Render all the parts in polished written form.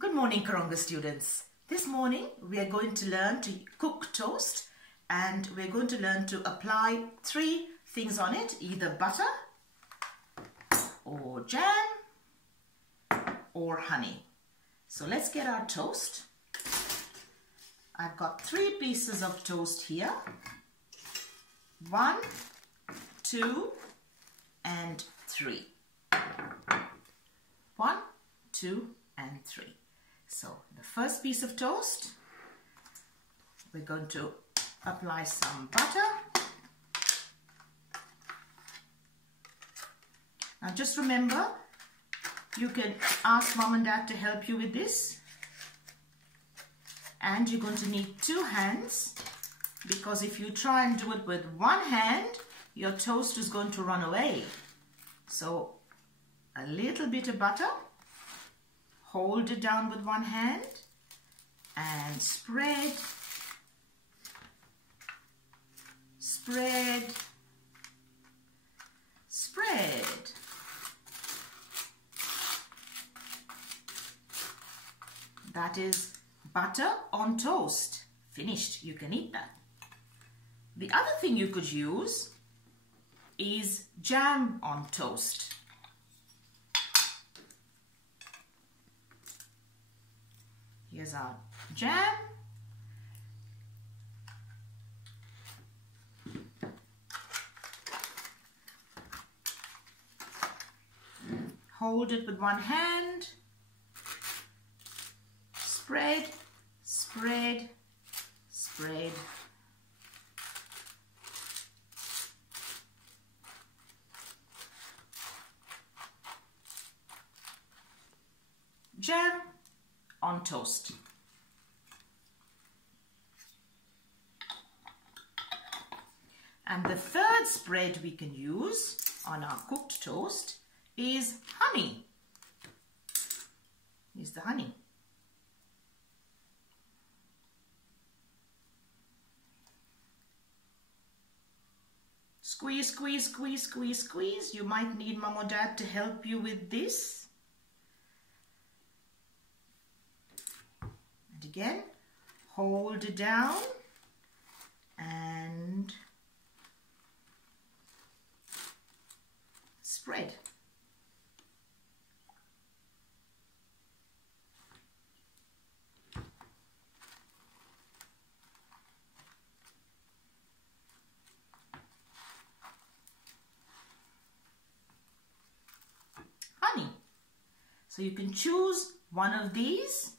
Good morning, Karonga students. This morning we are going to learn to cook toast, and we're going to learn to apply 3 things on it, either butter or jam or honey. So let's get our toast. I've got 3 pieces of toast here. 1, 2 and 3. 1, 2 and 3. So the first piece of toast, we're going to apply some butter. Now just remember, you can ask mom and dad to help you with this. And you're going to need 2 hands, because if you try and do it with 1 hand, your toast is going to run away. So a little bit of butter, hold it down with 1 hand and spread, spread, spread. That is butter on toast. Finished. You can eat that. The other thing you could use is jam on toast. Here's our jam. Hold it with 1 hand. Spread, spread, spread. Jam on toast. And the third spread we can use on our cooked toast is honey. Here's the honey. Squeeze, squeeze, squeeze, squeeze, squeeze. You might need mom or dad to help you with this. And again, hold it down and spread. Honey. So you can choose one of these: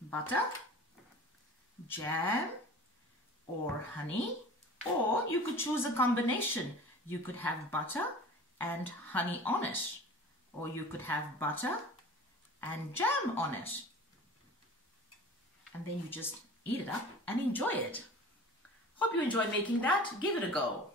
butter, jam, or honey, or you could choose a combination. You could have butter and honey on it, or you could have butter and jam on it, and then you just eat it up and enjoy it. Hope you enjoy making that. Give it a go.